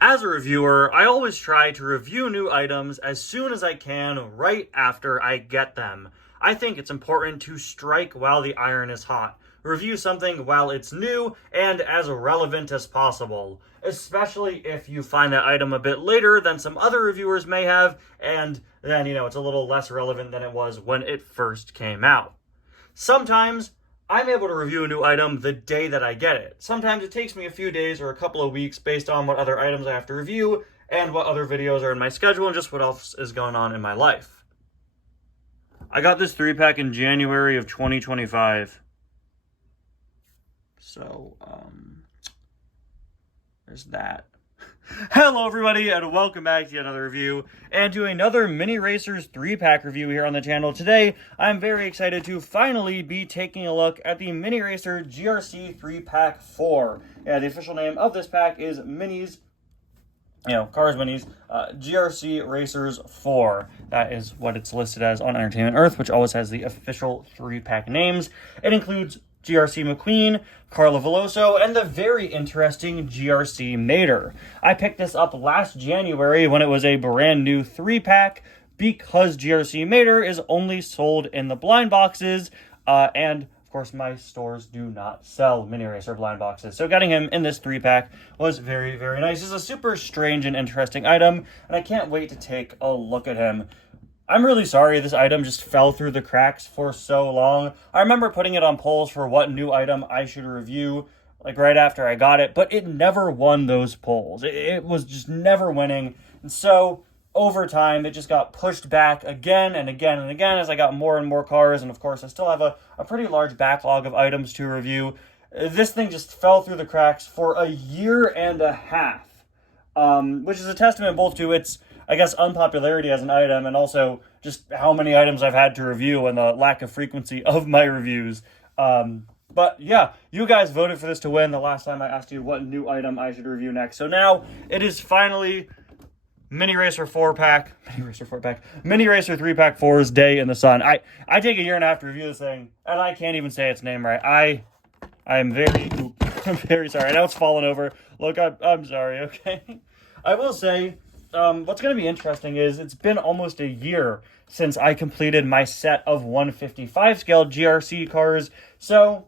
As a reviewer, I always try to review new items as soon as I can, right after I get them. I think it's important to strike while the iron is hot. Review something while it's new and as relevant as possible, especially if you find that item a bit later than some other reviewers may have, and then, it's a little less relevant than it was when it first came out. Sometimes I'm able to review a new item the day that I get it. Sometimes it takes me a few days or a couple of weeks based on what other items I have to review and what other videos are in my schedule and just what else is going on in my life. I got this 3-pack in January of 2025. So, there's that. Hello everybody and welcome back to another review and to another Mini Racers 3-pack review here on the channel. Today, I'm very excited to finally be taking a look at the Mini Racer GRC 3-pack 4. Yeah, the official name of this pack is Minis, Cars Minis, GRC Racers 4. That is what it's listed as on Entertainment Earth, which always has the official 3-pack names. It includes GRC McQueen, Carla Veloso, and the very interesting GRC Mater. I picked this up last January when it was a brand new 3-pack because GRC Mater is only sold in the blind boxes, and of course my stores do not sell Mini Racer blind boxes. So getting him in this 3-pack was very, very nice. It's a super strange and interesting item, and I can't wait to take a look at him. I'm really sorry this item just fell through the cracks for so long. I remember putting it on polls for what new item I should review, like right after I got it, but it never won those polls. It was just never winning. And so over time, it just got pushed back again and again and again as I got more and more cars. And of course, I still have a pretty large backlog of items to review. This thing just fell through the cracks for a year and a half, which is a testament both to its, I guess, unpopularity as an item and also just how many items I've had to review and the lack of frequency of my reviews. But yeah, you guys voted for this to win the last time I asked you what new item I should review next. So now it is finally Mini Racer 3-pack 4's Day in the Sun. I take a year and a half to review this thing, and I can't even say its name right. I am I'm very sorry. I know it's fallen over. Look, I'm sorry, okay? I will say, what's going to be interesting is it's been almost a year since I completed my set of 155 scale GRC cars. So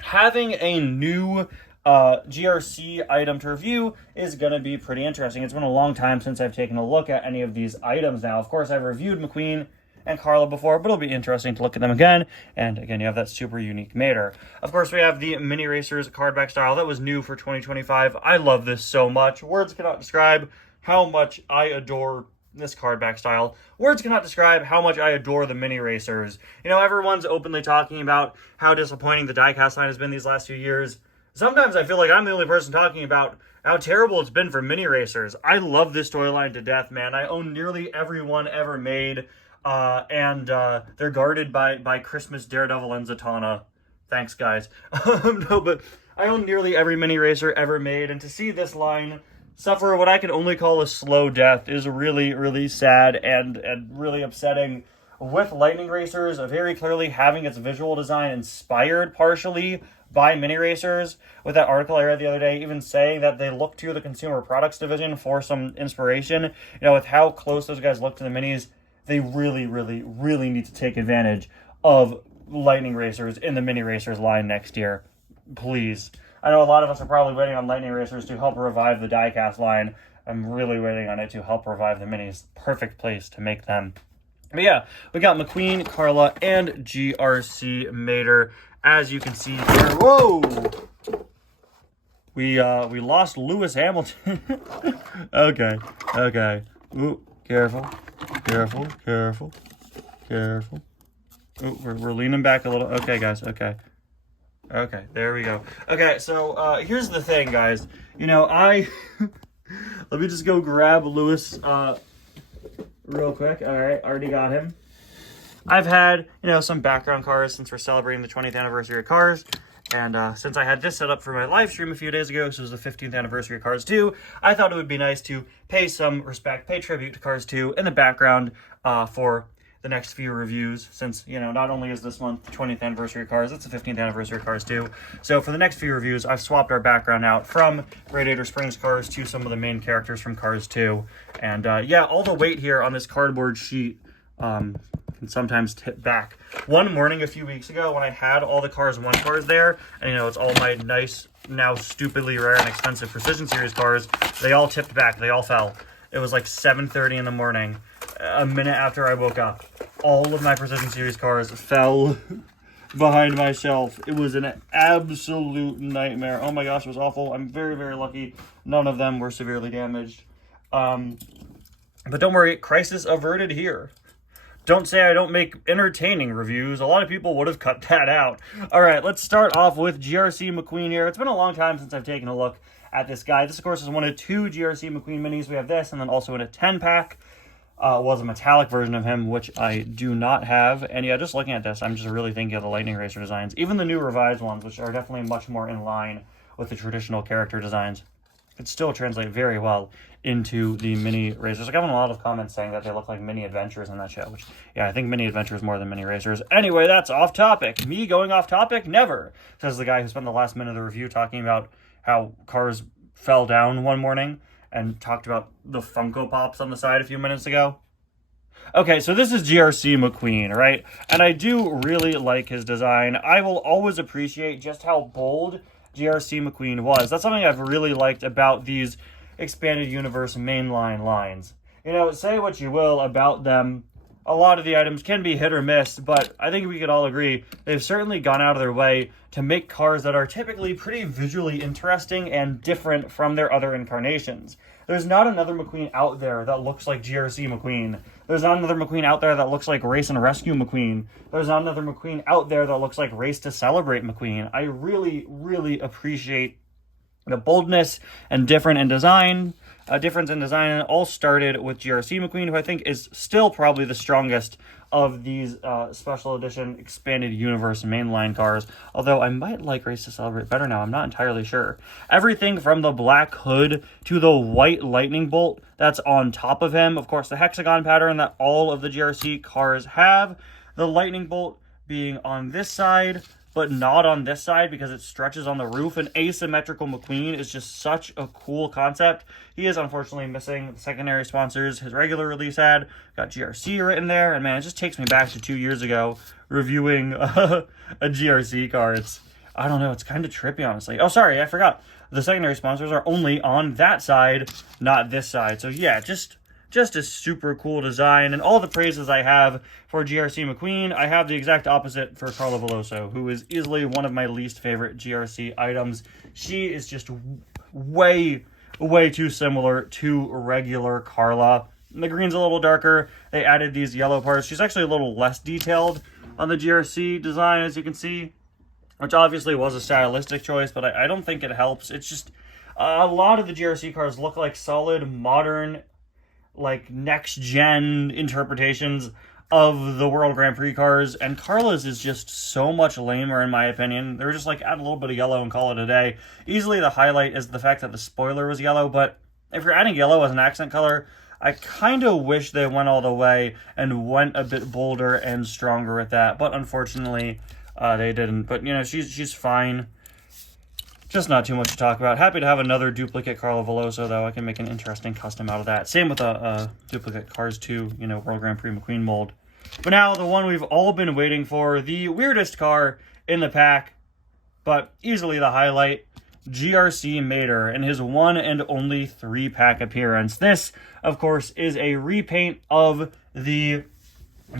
having a new GRC item to review is going to be pretty interesting. It's been a long time since I've taken a look at any of these items now. Of course, I've reviewed McQueen and Carla before, but it'll be interesting to look at them again. And again, you have that super unique Mater. Of course, we have the Mini Racers cardback style. That was new for 2025. I love this so much. Words cannot describe how much I adore this cardback style. Words cannot describe how much I adore the Mini Racers. Everyone's openly talking about how disappointing the diecast line has been these last few years. Sometimes I feel like I'm the only person talking about how terrible it's been for Mini Racers. I love this toy line to death, man. I own nearly every one ever made, and they're guarded by Christmas, Daredevil, and Zatanna. Thanks, guys. No, but I own nearly every Mini Racer ever made, and to see this line suffer what I can only call a slow death is really, really sad and really upsetting. With Lightning Racers very clearly having its visual design inspired partially by Mini Racers, with that article I read the other day even saying that they look to the consumer products division for some inspiration. With how close those guys look to the Minis, they really, really, really need to take advantage of Lightning Racers in the Mini Racers line next year. Please. I know a lot of us are probably waiting on Lightning Racers to help revive the diecast line. I'm really waiting on it to help revive the Minis. Perfect place to make them. But yeah, we got McQueen, Carla, and GRC Mater. As you can see here, whoa! We lost Lewis Hamilton. Okay. Ooh, careful. Ooh, we're leaning back a little. Okay, guys, okay, there we go. Okay, so here's the thing, guys. Let me just go grab Lewis real quick. All right, already got him. I've had, some background cars since we're celebrating the 20th anniversary of Cars. And since I had this set up for my live stream a few days ago, so it was the 15th anniversary of Cars 2, I thought it would be nice to pay some respect, pay tribute to Cars 2 in the background for the next few reviews, since, you know, not only is this month the 20th anniversary of Cars, it's the 15th anniversary of Cars too. So for the next few reviews, I've swapped our background out from Radiator Springs Cars to some of the main characters from Cars 2. And yeah, all the weight here on this cardboard sheet can sometimes tip back. One morning a few weeks ago when I had all the Cars 1 cars there, and you know, it's all my nice, now stupidly rare and expensive Precision Series cars, they all tipped back, they all fell. It was like 7:30 in the morning, a minute after I woke up. All of my Precision Series cars fell behind my shelf. It was an absolute nightmare. Oh my gosh, it was awful. I'm very, very lucky none of them were severely damaged. But don't worry, crisis averted here. Don't say I don't make entertaining reviews. A lot of people would have cut that out. All right, let's start off with GRC McQueen here. It's been a long time since I've taken a look at this guy. This, of course, is one of 2 GRC McQueen minis. We have this, and then also in a 10-pack was a metallic version of him, which I do not have. And yeah, just looking at this, I'm just really thinking of the Lightning Racer designs. Even the new revised ones, which are definitely much more in line with the traditional character designs, could still translate very well into the mini racers. I've gotten a lot of comments saying that they look like mini adventures in that show, which, yeah, I think mini adventures more than mini racers. Anyway, that's off topic. Me going off topic? Never, says the guy who spent the last minute of the review talking about how cars fell down one morning and talked about the Funko Pops on the side a few minutes ago. Okay, so this is GRC McQueen, right? And I do really like his design. I will always appreciate just how bold GRC McQueen was. That's something I've really liked about these expanded universe mainline lines. You know, say what you will about them, a lot of the items can be hit or miss, but I think we could all agree they've certainly gone out of their way to make cars that are typically pretty visually interesting and different from their other incarnations. There's not another McQueen out there that looks like GRC McQueen. There's not another McQueen out there that looks like Race and Rescue McQueen. There's not another McQueen out there that looks like Race to Celebrate McQueen. I really, really appreciate the boldness and difference in design. It all started with GRC McQueen, who I think is still probably the strongest of these special edition expanded universe mainline cars, although I might like Race to Celebrate better now. I'm not entirely sure. Everything from the black hood to the white lightning bolt that's on top of him, of course the hexagon pattern that all of the GRC cars have, the lightning bolt being on this side but not on this side because it stretches on the roof. An asymmetrical McQueen is just such a cool concept. He is unfortunately missing the secondary sponsors his regular release had. Got GRC written there, and man, it just takes me back to 2 years ago reviewing a GRC car. I don't know, it's kind of trippy, honestly. Oh, sorry, I forgot. The secondary sponsors are only on that side, not this side. So yeah, just a super cool design, and all the praises I have for GRC McQueen, I have the exact opposite for Carla Veloso, who is easily one of my least favorite GRC items. She is just way too similar to regular Carla. The green's a little darker. They added these yellow parts. She's actually a little less detailed on the GRC design, as you can see, which obviously was a stylistic choice, but I don't think it helps. It's just a lot of the GRC cars look like solid, modern, like next-gen interpretations of the World Grand Prix cars, and Carla's is just so much lamer in my opinion. They were just like, add a little bit of yellow and call it a day. Easily the highlight is the fact that the spoiler was yellow, but if you're adding yellow as an accent color, I kind of wish they went all the way and went a bit bolder and stronger with that, but unfortunately they didn't. But you know, she's fine. Just not too much to talk about. Happy to have another duplicate Carla Veloso, though. I can make an interesting custom out of that. Same with a duplicate Cars 2, you know, World Grand Prix McQueen mold. But now, the one we've all been waiting for, the weirdest car in the pack, but easily the highlight, GRC Mater, and his one and only 3-pack appearance. This, of course, is a repaint of the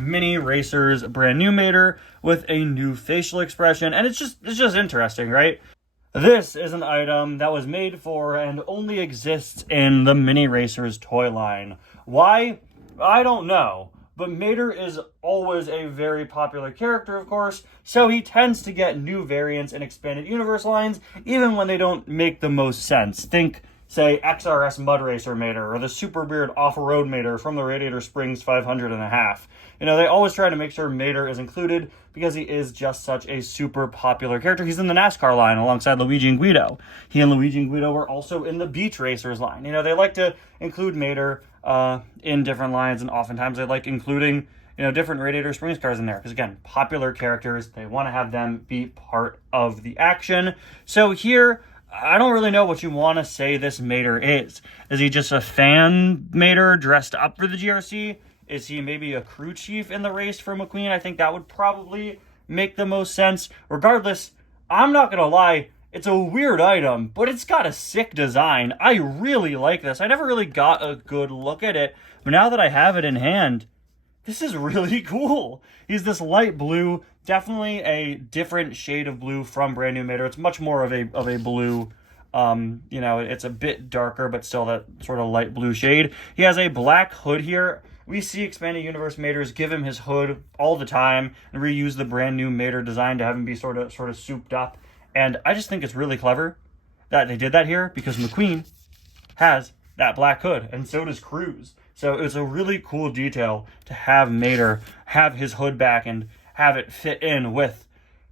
Mini Racers brand new Mater with a new facial expression, and it's just interesting, right? This is an item that was made for and only exists in the Mini Racers toy line. Why? I don't know. But Mater is always a very popular character, of course, so he tends to get new variants in expanded universe lines, even when they don't make the most sense. Think, say, XRS Mud Racer Mater, or the Super Weird Off-Road Mater from the Radiator Springs 500.5. You know, they always try to make sure Mater is included because he is just such a super popular character. He's in the NASCAR line alongside Luigi and Guido. He and Luigi and Guido were also in the Beach Racers line. You know, they like to include Mater in different lines, and oftentimes they like including different Radiator Springs cars in there. Because again, popular characters, they want to have them be part of the action. So here, I don't really know what you want to say this Mater is. Is he just a fan Mater dressed up for the GRC? Is he maybe a crew chief in the race for McQueen? I think that would probably make the most sense. Regardless, I'm not going to lie, it's a weird item, but it's got a sick design. I really like this. I never really got a good look at it, but now that I have it in hand, this is really cool. He's this light blue, definitely a different shade of blue from Brand New Mater. It's much more of a blue. It's a bit darker, but still that sort of light blue shade. He has a black hood here. We see Expanded Universe Maters give him his hood all the time and reuse the Brand New Mater design to have him be sort of souped up. And I just think it's really clever that they did that here because McQueen has that black hood, and so does Cruz. So it's a really cool detail to have Mater have his hood back and have it fit in with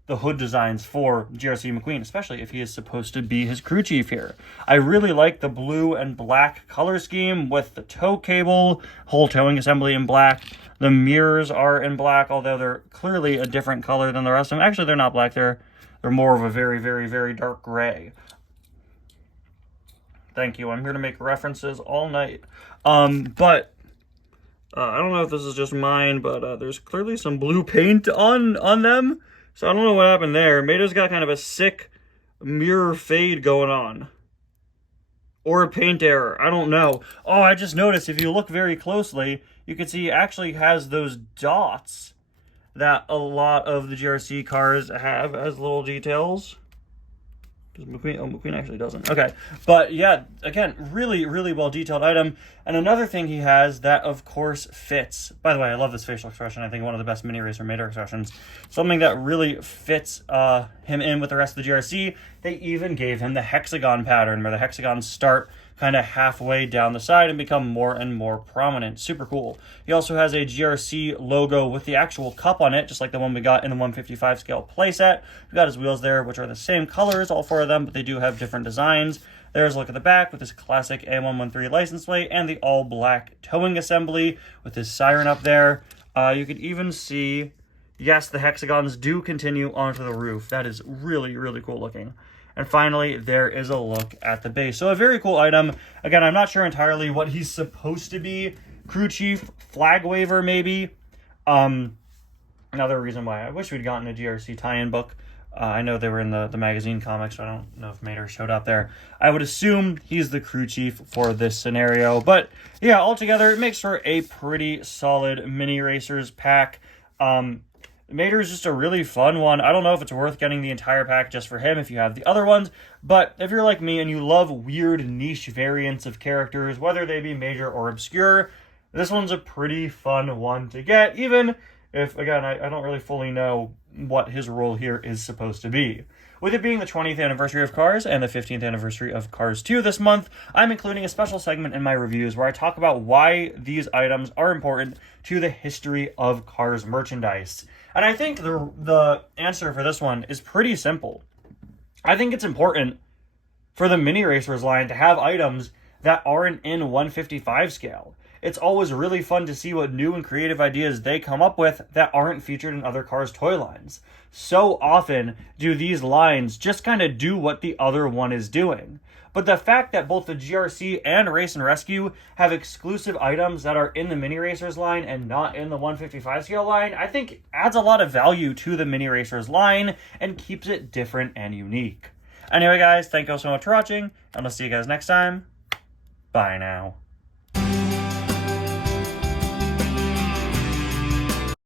the hood designs for GRC McQueen, especially if he is supposed to be his crew chief here. I really like the blue and black color scheme with the tow cable, whole towing assembly in black. The mirrors are in black, although they're clearly a different color than the rest of them. Actually, they're not black. They're more of a very, very, very dark gray. Thank you. I'm here to make references all night. I don't know if this is just mine, but there's clearly some blue paint on them. So I don't know what happened there. Mato's got kind of a sick mirror fade going on. Or a paint error. I don't know. Oh, I just noticed if you look very closely, you can see he actually has those dots that a lot of the GRC cars have as little details. Does McQueen? Oh, McQueen actually doesn't. Okay. But yeah, again, really, really well detailed item. And another thing he has that, of course, fits. By the way, I love this facial expression. I think one of the best Mini Racer Mater expressions. Something that really fits him in with the rest of the GRC. They even gave him the hexagon pattern, where the hexagons start kind of halfway down the side and become more and more prominent. Super cool. He also has a GRC logo with the actual cup on it, just like the one we got in the 155 scale playset. We got his wheels there, which are the same colors, all four of them, but they do have different designs. There's a look at the back with his classic A113 license plate and the all-black towing assembly with his siren up there. You could even see, yes, the hexagons do continue onto the roof. That is really, really cool looking. And finally, there is a look at the base. So a very cool item. Again, I'm not sure entirely what he's supposed to be. Crew chief, flag waver, maybe. Another reason why I wish we'd gotten a GRC tie-in book. I know they were in the magazine comics, so I don't know if Mater showed up there. I would assume he's the crew chief for this scenario. But yeah, altogether, it makes for a pretty solid Mini Racers pack. Mater is just a really fun one. I don't know if it's worth getting the entire pack just for him if you have the other ones, but if you're like me and you love weird niche variants of characters, whether they be major or obscure, this one's a pretty fun one to get, even if, again, I don't really fully know what his role here is supposed to be. With it being the 20th anniversary of Cars and the 15th anniversary of Cars 2 this month, I'm including a special segment in my reviews where I talk about why these items are important to the history of Cars merchandise. And I think the answer for this one is pretty simple. I think it's important for the Mini Racers line to have items that aren't in 155 scale. It's always really fun to see what new and creative ideas they come up with that aren't featured in other Cars toy lines. So often do these lines just kind of do what the other one is doing. But the fact that both the GRC and Race and Rescue have exclusive items that are in the Mini Racers line and not in the 155 scale line, I think adds a lot of value to the Mini Racers line and keeps it different and unique. Anyway, guys, thank you all so much for watching, and I'll see you guys next time. Bye now.